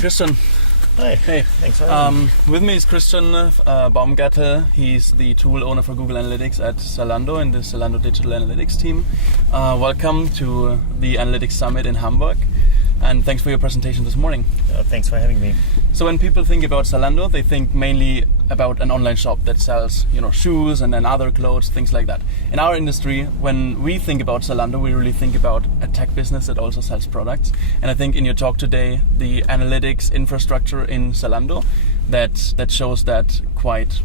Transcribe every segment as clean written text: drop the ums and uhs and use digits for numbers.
Christian. Hi. Hey. Thanks for having me. With me is Christian Baumgertel. He's the tool owner for Google Analytics at Zalando in the Zalando Digital Analytics team. Welcome to the Analytics Summit in Hamburg, and thanks for your presentation this morning. Thanks for having me. So when people think about Zalando, they think mainly about an online shop that sells, shoes and then other clothes, things like that. In our industry, when we think about Zalando, we really think about a tech business that also sells products. And I think in your talk today, the analytics infrastructure in Zalando, that shows that quite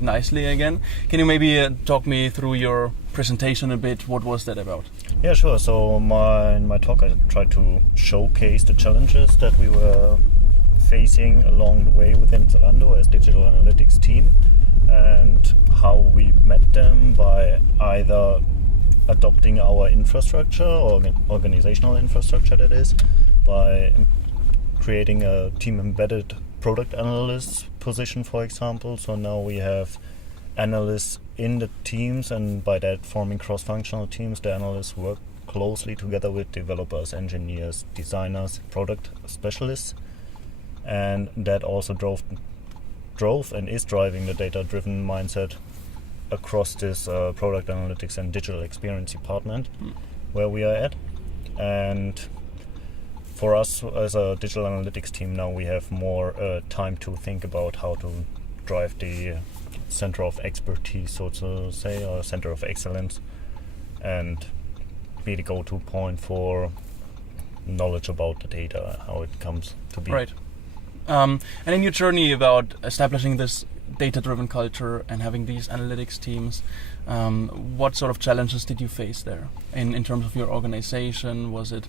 nicely again. Can you maybe talk me through your presentation a bit? What was that about? Yeah, sure. So in my talk, I tried to showcase the challenges that we were facing along the way within Zalando as digital analytics team, and how we met them by either adopting our infrastructure, or organizational infrastructure that is, by creating a team embedded product analyst position, for example. So now we have analysts in the teams, and by that forming cross-functional teams. The analysts work closely together with developers, engineers, designers, product specialists. And that also drove and is driving the data-driven mindset across this product analytics and digital experience department where we are at. And for us as a digital analytics team now, we have more time to think about how to drive the center of expertise, so to say, or center of excellence, and be the go-to point for knowledge about the data, how it comes to be. Right. And in your journey about establishing this data-driven culture and having these analytics teams, what sort of challenges did you face there in terms of your organization? Was it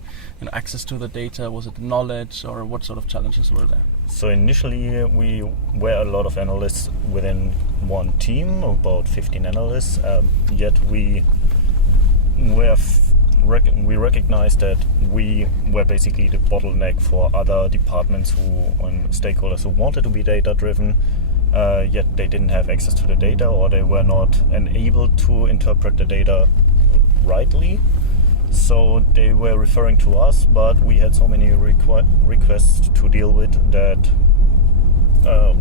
access to the data? Was it knowledge? Or what sort of challenges were there? So initially we were a lot of analysts within one team, about 15 analysts, yet we recognized that we were basically the bottleneck for other departments and stakeholders who wanted to be data-driven, yet they didn't have access to the data, or they were not enabled to interpret the data rightly. So they were referring to us, but we had so many requests to deal with that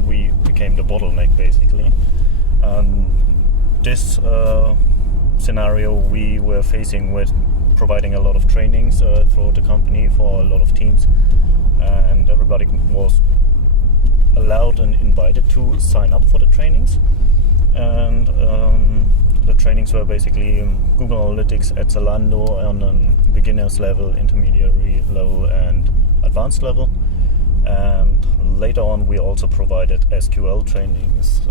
we became the bottleneck, basically. This scenario we were facing with providing a lot of trainings throughout the company for a lot of teams, and everybody was allowed and invited to sign up for the trainings. And the trainings were basically Google Analytics at Zalando on a beginner's level, intermediary level, and advanced level. And later on we also provided SQL trainings,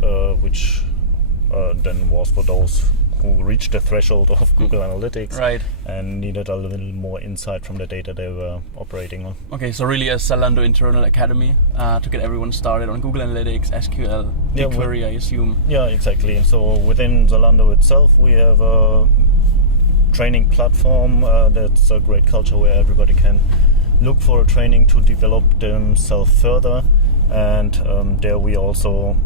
which then was for those who reached the threshold of Google Analytics, right, and needed a little more insight from the data they were operating on. Okay, so really a Zalando internal academy to get everyone started on Google Analytics, SQL, BigQuery, I assume. Yeah, exactly. So within Zalando itself, we have a training platform that's a great culture where everybody can look for a training to develop themselves further, and there we also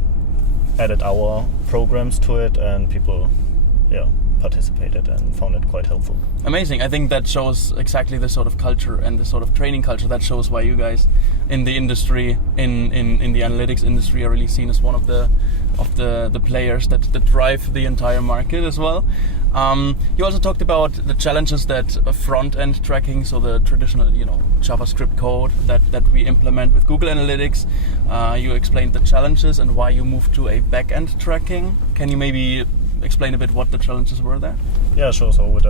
added our programs to it, and people participated and found it quite helpful. Amazing. I think that shows exactly the sort of culture and the sort of training culture that shows why you guys in the industry, in the analytics industry, are really seen as one of the players that drive the entire market as well. You also talked about the challenges that front-end tracking, so the traditional JavaScript code that we implement with Google Analytics. You explained the challenges and why you moved to a back-end tracking. Can you maybe explain a bit what the challenges were there? Yeah, sure. So with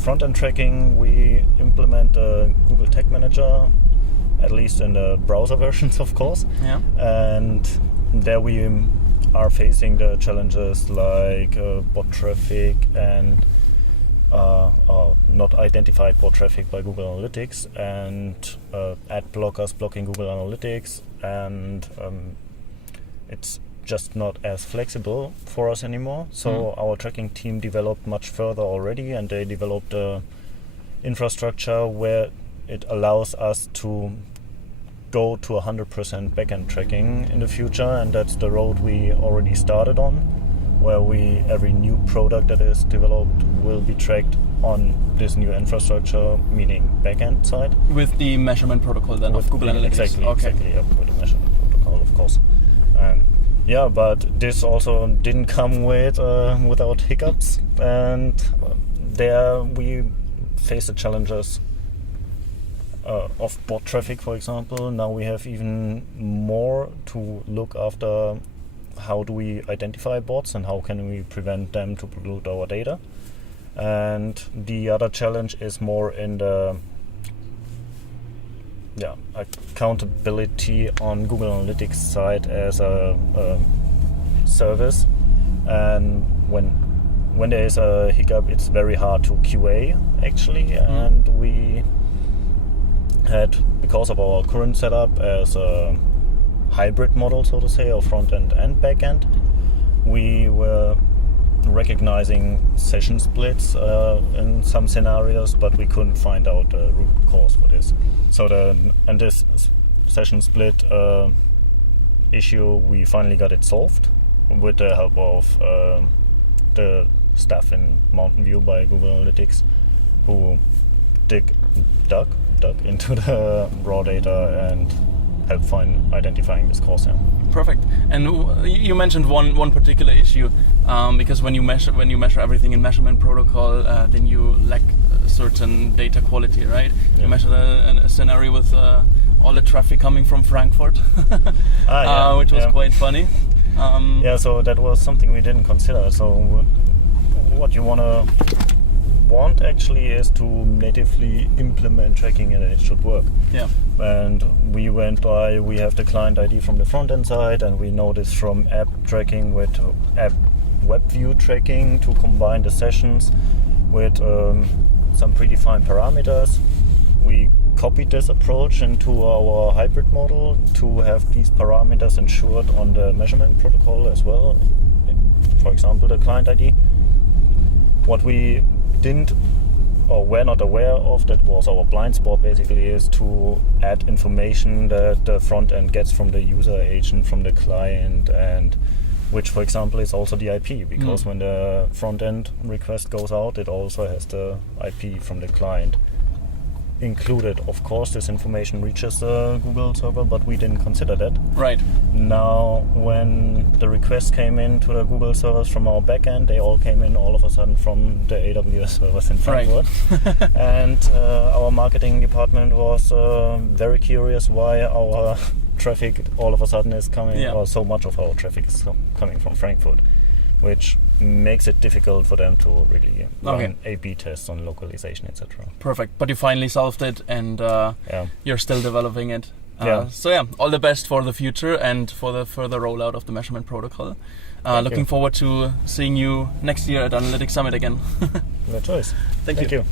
front-end tracking, we implement Google Tag Manager, at least in the browser versions, of course. Yeah. And there we are facing the challenges like bot traffic and not identified bot traffic by Google Analytics, and ad blockers blocking Google Analytics, and it's just not as flexible for us anymore. So our tracking team developed much further already, and they developed a infrastructure where it allows us to go to 100% backend tracking in the future, and that's the road we already started on. where every new product that is developed will be tracked on this new infrastructure, meaning backend side. With the measurement protocol then of Google Analytics. Exactly, okay. exactly. Yeah, with the measurement protocol, of course. Yeah, but this also didn't come without hiccups, and there we face the challenges of bot traffic, for example. Now we have even more to look after. How do we identify bots and how can we prevent them to pollute our data? And the other challenge is more in the accountability on Google Analytics side as a service. And when there is a hiccup, it's very hard to QA actually. And we had, because of our current setup as a hybrid model, so to say, of front end and back end, we were recognizing session splits in some scenarios, but we couldn't find out the root cause for this. So this session split issue, we finally got it solved with the help of the staff in Mountain View by Google Analytics, who dug into the raw data and helped identifying this cause. Yeah. Perfect. And you mentioned one particular issue, because when you measure everything in measurement protocol, then you lack certain data quality, right? Yeah. You measured a scenario with all the traffic coming from Frankfurt, which was quite funny. So that was something we didn't consider. So what you want actually is to natively implement tracking, and it should work. Yeah. And we have the client ID from the front end side, and we know this from app tracking with app web view tracking to combine the sessions with some predefined parameters. We copied this approach into our hybrid model to have these parameters ensured on the measurement protocol as well. For example, the client ID. What we didn't or were not aware of, that was our blind spot basically, is to add information that the front end gets from the user agent, from the client, and which, for example, is also the IP, because when the front end request goes out, it also has the IP from the client included. Of course, this information reaches the Google server, but we didn't consider that. Right. Now, when the requests came in to the Google servers from our backend, they all came in all of a sudden from the AWS servers in Frankfurt. Right. And our marketing department was very curious why our traffic all of a sudden is coming, or so much of our traffic is coming from Frankfurt, which makes it difficult for them to really run A/B tests on localization, etc. Perfect. But you finally solved it, and you're still developing it. So all the best for the future and for the further rollout of the measurement protocol. Looking forward to seeing you next year at Analytics Summit again. Good choice. Thank you.